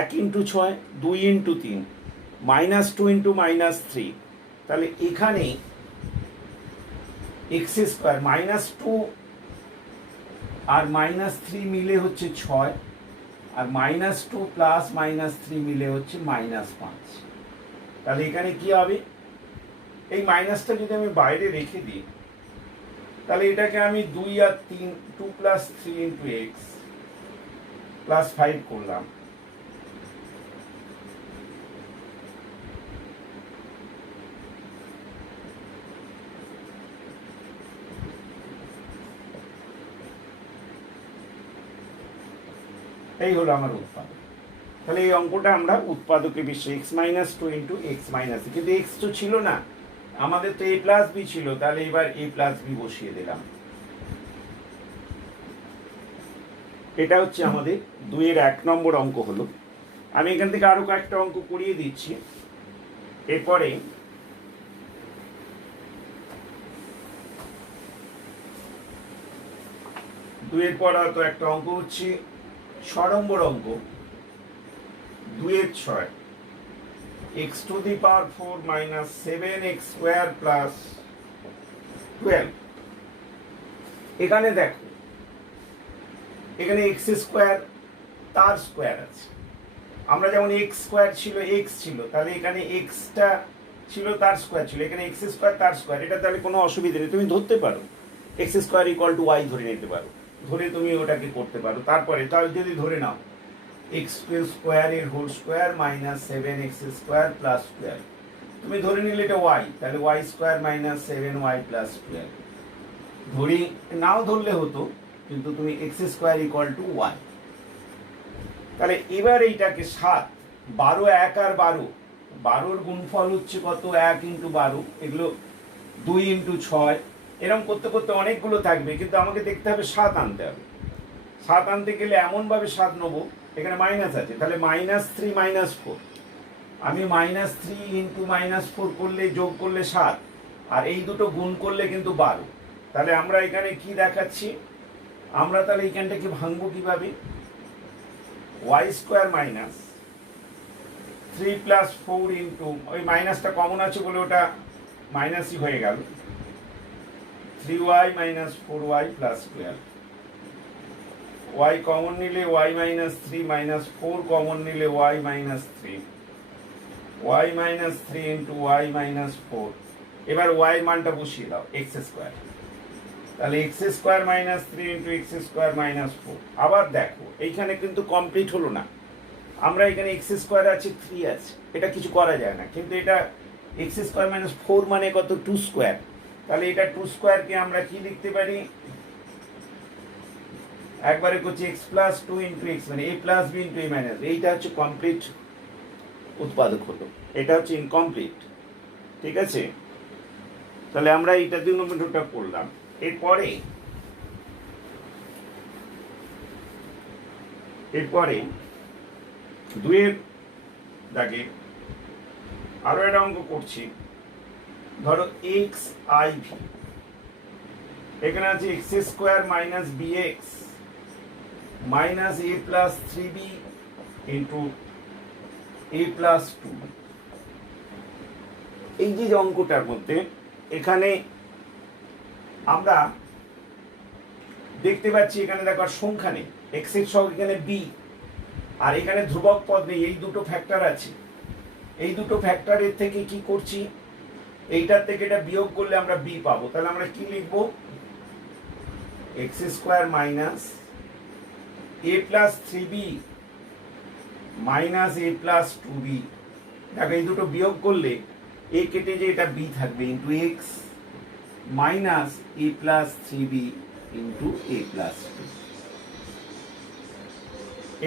এক ইন্টু ছয়, 2 into 3, -2 into -3, তাহলে এখানে এক্স স্কোয়ার -2 আর -3 মিলে হচ্ছে 6, আর -2 প্লাস -3 মিলে হচ্ছে -5। তাহলে এখানে কি হবে, এই মাইনাসটা যদি আমি বাইরে রেখে দিই তাহলে এটাকে আমি 2 আর 3, 2 + 3 ইন্টু এক্স প্লাস 5 করলাম। এই হলো আমার উৎপাদক। তাহলে এই অঙ্কটা আমরা উৎপাদকে বেশি x-2 ইন্টু x-, কিন্তু এক্স তো ছিল না, আমাদের তো a+b ছিল, তাহলে এবার a+b বসিয়ে দিলাম। এটা হচ্ছে আমাদের 2-এর 1 নম্বর অঙ্ক হলো। আমি এখান থেকে আরো কয়েকটা অঙ্ক করিয়ে দিচ্ছি। এরপরে দুইয়ের পর তো একটা অঙ্ক হচ্ছে 6 নম্বর অঙ্ক, 2-এর 6, x⁴ - 7x² + 12। এখানে দেখো, এখানে x² তার স্কোয়ার আছে। আমরা যেমন x² ছিল, x ছিল, তাহলে এখানে xটা ছিল তার স্কোয়ার ছিল, এখানে x² তার স্কোয়ার। এটা তাহলে কোনো অসুবিধা নেই, তুমি ধরতে পারো x² = y ধরে নিতে পারো, ধরে তুমি ওটাকে করতে পারো। তারপরে তাহলে যদি ধরে নাও x² এর হোল স্কোয়ার - 7x² + 12, তুমি ধরে নিলে এটা y, তাহলে y² - 7y + 12। ধরি নাও ধরলে হতো, কিন্তু তুমি x² = y। তাহলে এবার এইটাকে 7, 12, 1 আর 12, 12-র গুণফল হচ্ছে কত, 1 × 12, এগুলো 2 × 6, এরকম করতে করতে অনেকগুলো থাকবে, কিন্তু আমাকে দেখতে হবে 7 আনতে হবে। 7 আনতে গেলে এমনভাবে 7 নেবো, এখানে মাইনাস আছে, তাহলে -3 - 4, আমি -3 × -4 করলে, যোগ করলে 7, আর এই দুটো গুণ করলে কিন্তু 12। তাহলে আমরা এখানে কি দেখাচ্ছি, আমরা তাহলে এইখানটাকে ভাঙবো কিভাবে, y² - 3 + 4 ইন্টু, ওই মাইনাসটা কমন আছে বলে ওটা মাইনাসই হয়ে গেল, 3y - 4y + 12। y কমন নিলে y - 3 - 4 কমন নিলে y - 3, y - 3 ইন্টু y - 4। এবার y এর মানটা বসিয়ে দাও, x², তাহলে x² - 3 ইন্টু x² - 4। আবার দেখো এইখানে কিন্তু কমপ্লিট হলো না, আমরা এখানে x² আছে, 3 আছে, এটা কিছু করা যায় না, কিন্তু এটা x² - 4 মানে কত, 2²। তাহলে এটা 2² কে আমরা কি লিখতে পারি, একবারে করছি x + 2 ইন্টু x, মানে a+b ইন্টু a-, এইটা হচ্ছে কমপ্লিট উৎপাদক হলো, এটা হচ্ছে ইনকমপ্লিট। ঠিক আছে, তাহলে আমরা এইটা 2 নম্বরটা করলাম। এরপরে 2-এর দাগে আরো একটা অঙ্ক করছি। ধরো xiv, এখানে আছে x² - bx - a + 3b into a + 2। এই যে অঙ্কটার মধ্যে এখানে আমরা দেখতে পাচ্ছি এখানে দেখো আর সংখ্যা নেই, এক্স এর সহগ এখানে বি, আর এখানে ধ্রুবক পদ নেই, এই দুটো ফ্যাক্টর আছে। এই দুটো ফ্যাক্টরের থেকে কি করছি, এইটার থেকে এটা বিয়োগ করলে আমরা বি পাবো। তাহলে আমরা কি লিখবো, এক্স স্কোয়ার মাইনাস এ প্লাস থ্রি বি মাইনাস এ প্লাস টু বি। দেখো এই দুটো বিয়োগ করলে এ কেটে যে এটা বি থাকবে, ইন্টু এক্স মাইনাস এ প্লাস থ্রি বি ইন্টু এ প্লাস টু।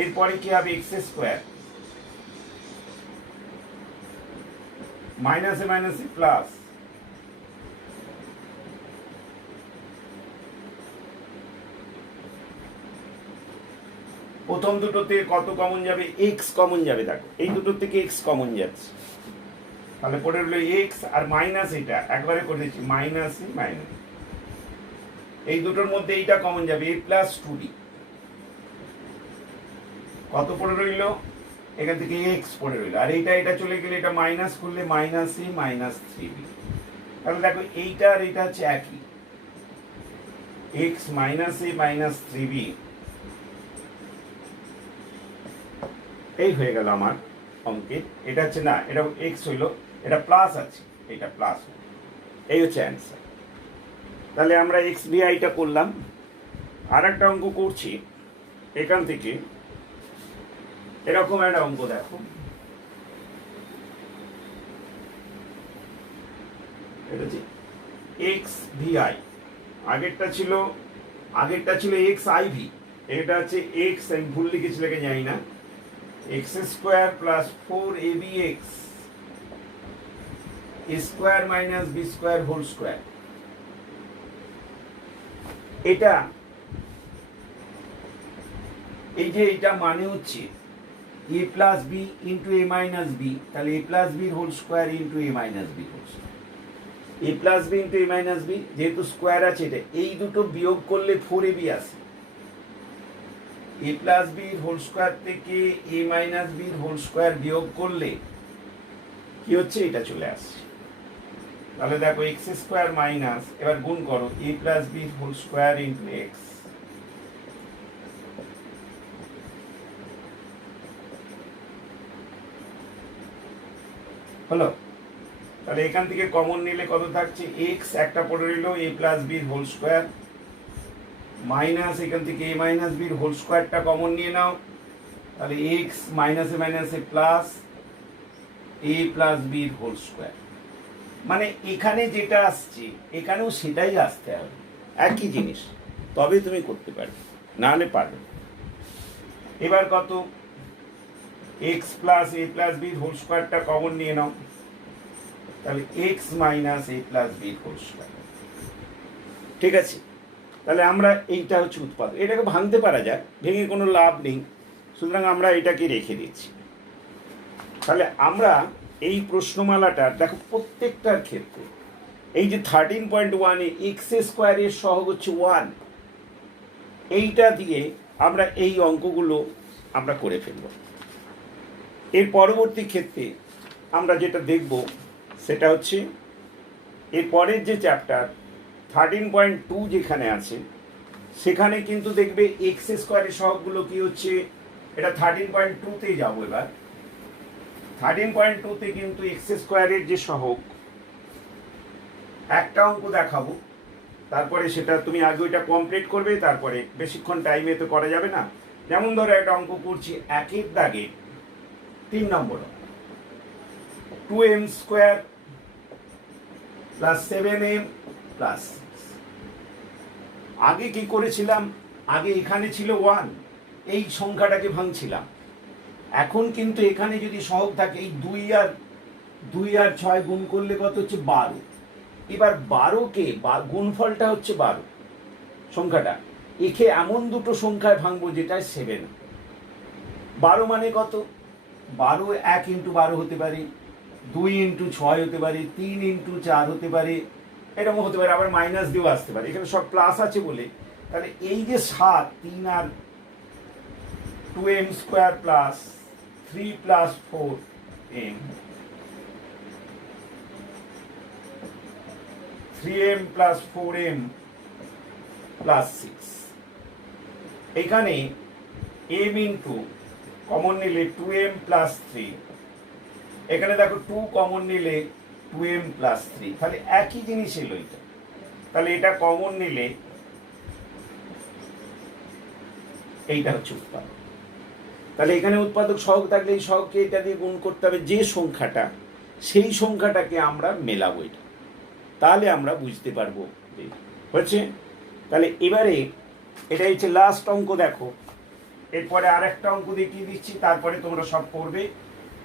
এরপরে কি হবে, এক্স স্কোয়ার মাইনাসে মাইনাসে প্লাস প্রথম দুটোতে কত কমন যাবে, এক্স কমন যাবে। দেখো এই দুটোর থেকে এক্স কমন যাচ্ছে, তাহলে পড়ে রইল এক্স আর মাইনাস, এটা একবারে করে দিচ্ছি মাইনাস মাইনাস, এই দুটোর মধ্যে এইটা কমন যাবে, এ প্লাস টু বি। কত পড়ে রইল, এখান থেকে এক্স পড়ে রইল, আর এইটা এটা চলে গেলে এটা মাইনাস করলে মাইনাস এ মাইনাস থ্রি বি। তাহলে দেখো এইটা আর এটা হচ্ছে একই, এক্স মাইনাস এ মাইনাস থ্রি বি। এই হয়ে গেল আমার অঙ্কে। এটা হচ্ছে না, এটা এক্স হইল, এটা প্লাস আছে, এটা প্লাস, এই হচ্ছে অ্যান্সার। তাহলে আমরা এক্স ভি আইটা করলাম। আর একটা অঙ্ক করছি এখান থেকে, এরকম একটা অঙ্ক দেখো, এটা হচ্ছে এক্স ভি আই, আগেরটা ছিল এক্স আই ভি, এটা হচ্ছে এক্স, আমি ভুল লিখেছি লেখে জানি না, x square plus four a b x square minus b square whole square. এটা এই যে এটা মানে হচ্ছে a plus b into a minus b, তাহলে a plus b whole square into a minus b whole square. A plus b into a minus b, যেহেতু square আছে এটা, এই দুটো বিয়োগ করলে ফোর এ বি আসে। এ প্লাস বি হোল স্কোয়ার থেকে a minus b whole square বিয়োগ করলে কি হচ্ছে, এটা চলে আসছে। তাহলে দেখো এক্স স্কোয়ার মাইনাস, এবার গুণ করো, a plus b whole square into x, হলো। তাহলে এখান থেকে কমন নিলে কত থাকছে, এক্স একটা পড়ে রইল, a plus b whole square minus এখান থেকে এ মাইনাস বির হোল স্কোয়ারটা কমন নিয়ে নাও, তাহলে এক্স মাইনাসে মাইনাসে প্লাস এ প্লাস বির হোল স্কোয়ার। মানে এখানে যেটা আসছে এখানেও সেটাই আসতে হবে, একই জিনিস, তবে তুমি করতে পারবে, নাহলে পারবে। এবার কত, এক্স প্লাস এ প্লাস বির হোল স্কোয়ারটা কমন নিয়ে নাও, তাহলে এক্স মাইনাস এ প্লাস বির হোল স্কোয়ার। ঠিক আছে, তাহলে আমরা এইটা হচ্ছে উৎপাদক, এটাকে ভাঙতে পারা যায়, ভেঙে কোনো লাভ নেই, সুতরাং আমরা এটাকে রেখে দিচ্ছি। তাহলে আমরা এই প্রশ্নমালাটার দেখো প্রত্যেকটার ক্ষেত্রে এই যে 13.1 এ এক্স স্কোয়ারের সহগ হচ্ছে 1, এইটা দিয়ে আমরা এই অঙ্কগুলো আমরা করে ফেলব। এর পরবর্তী ক্ষেত্রে আমরা যেটা দেখব সেটা হচ্ছে এর পরের যে চ্যাপ্টার 13.2 যেখানে আছে, সেখানে কিন্তু দেখবে এক্স স্কোয়ারের সহগগুলো কি হচ্ছে, এটা 13.2-তেই যাবো। এবার 13.2-তে কিন্তু এক্স স্কোয়ারের যে সহগ, একটা অঙ্ক দেখাবো, তারপরে সেটা তুমি আগে ওইটা কমপ্লিট করবে, তারপরে বেশিক্ষণ টাইমে তো করা যাবে না। যেমন ধরো একটা অঙ্ক করছি, একের দাগে 3 নম্বর, 2m square plus 7m plus 6। আগে কি করেছিলাম, আগে এখানে ছিল 1, এই সংখ্যাটাকে ভাঙছিলাম। এখন কিন্তু এখানে যদি সহগ থাকে, এই 2 আর 6 গুণ করলে কত হচ্ছে 12। এবার 12কে গুণফলটা হচ্ছে 12 সংখ্যাটা, একে এমন দুটো সংখ্যায় ভাঙবো যেটা 7। 12 মানে কত, 12 1 ইন্টু 12 হতে পারে, 2 ইন্টু 6 হতে পারে, 3 ইন্টু 4 হতে পারে, এরকম হতে পারে, আবার মাইনাস দিয়েও আসতে পারে, এখানে সব প্লাস আছে বলে। তাহলে এই যে 7, 3 আর 2m square plus 3 plus 4m, 3m plus 4m plus 6। এখানে m ইন্টু কমন নিলে 2m প্লাস 3, এখানে দেখো 2 কমন নিলে 2m প্লাস 3, তাহলে একই জিনিস এলো এটা। তাহলে এটা কমন নিলে এইটা হচ্ছে উৎপাদক। তাহলে এখানে উৎপাদক সহগ থাকলে এই সহগকে এটা দিয়ে গুণ করতে হবে, যে সংখ্যাটা সেই সংখ্যাটাকে আমরা মেলাবো এটা, তাহলে আমরা বুঝতে পারবো যে হচ্ছে। তাহলে এবারে এটা হচ্ছে লাস্ট অঙ্ক। দেখো এরপরে আর একটা অঙ্ক দেখিয়ে দিচ্ছি, তারপরে তোমরা সব করবে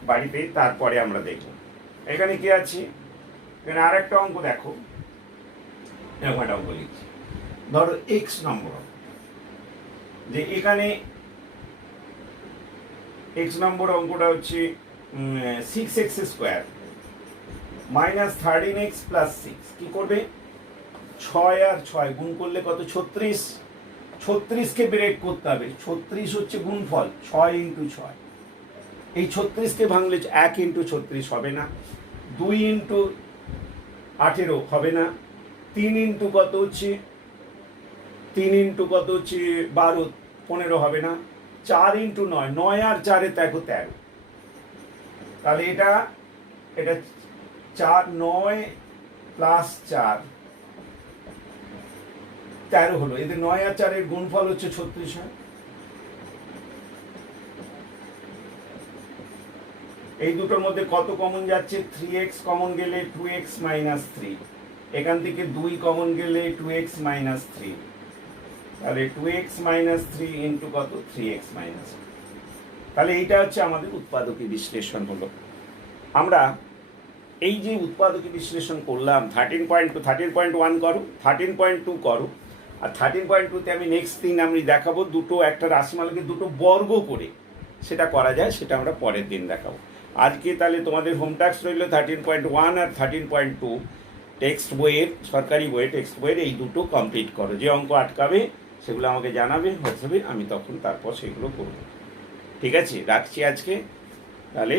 বাড়িতে, তারপরে আমরা দেখব এখানে কি আছে। এখানে আর একটা অঙ্ক দেখো, এরকম একটা অঙ্ক লিখছি, ধরো এক্স নম্বর, যে এখানে এক্স নম্বর অঙ্কটা হচ্ছে 6x square minus 13x plus 6। কি করবে? 6 আর 6 গুণ করলে কত? 36। 36কে ব্রেক করতে হবে, 36 হচ্ছে গুণফল, 6 ইন্টু 6। এই 36কে ভাঙলে 1 ইন্টু 36 হবে না, 2 ইন্টু 18 হবে না, 3 ইন্টু কত হচ্ছে 12 15 হবে না, 4 ইন্টু 9, 9 আর 4 দেখো 13। তাহলে এটা 4 9 প্লাস 4 13 হলো। এদের 9 আর 4 এর গুণফল হচ্ছে 36 হয়। এই দুটোর মধ্যে কত কমন যাচ্ছে? 3x কমন গেলে 2x মাইনাস 3, এখান থেকে 2 কমন গেলে 2x মাইনাস 3, তাহলে 2x মাইনাস 3 ইন্টু কত? 3x minus. তাহলে এইটা হচ্ছে আমাদের উৎপাদকী বিশ্লেষণ হলো। আমরা এই যে উৎপাদকী বিশ্লেষণ করলাম 13.2, 13.1 করো, 13.2 করো, আর 13.2তে আমি নেক্সট দিন আমি দেখাবো দুটো একটা রাশিমালাকে দুটো বর্গ করে সেটা করা যায়, সেটা আমরা পরের দিন দেখাবো। আজকে তাহলে তোমাদের হোম টাস্ক রইল 13.1 আর 13.2 টেক্সট বইয়ের, সরকারি বইয়ের টেক্সট বইয়ের এই দুটো কমপ্লিট করো। যে অঙ্ক আটকাবে সেগুলো আমাকে জানাবে হোয়াটসঅ্যাপে, আমি তখন তারপর সেগুলো করব। ঠিক আছে, রাখছি আজকে তাহলে।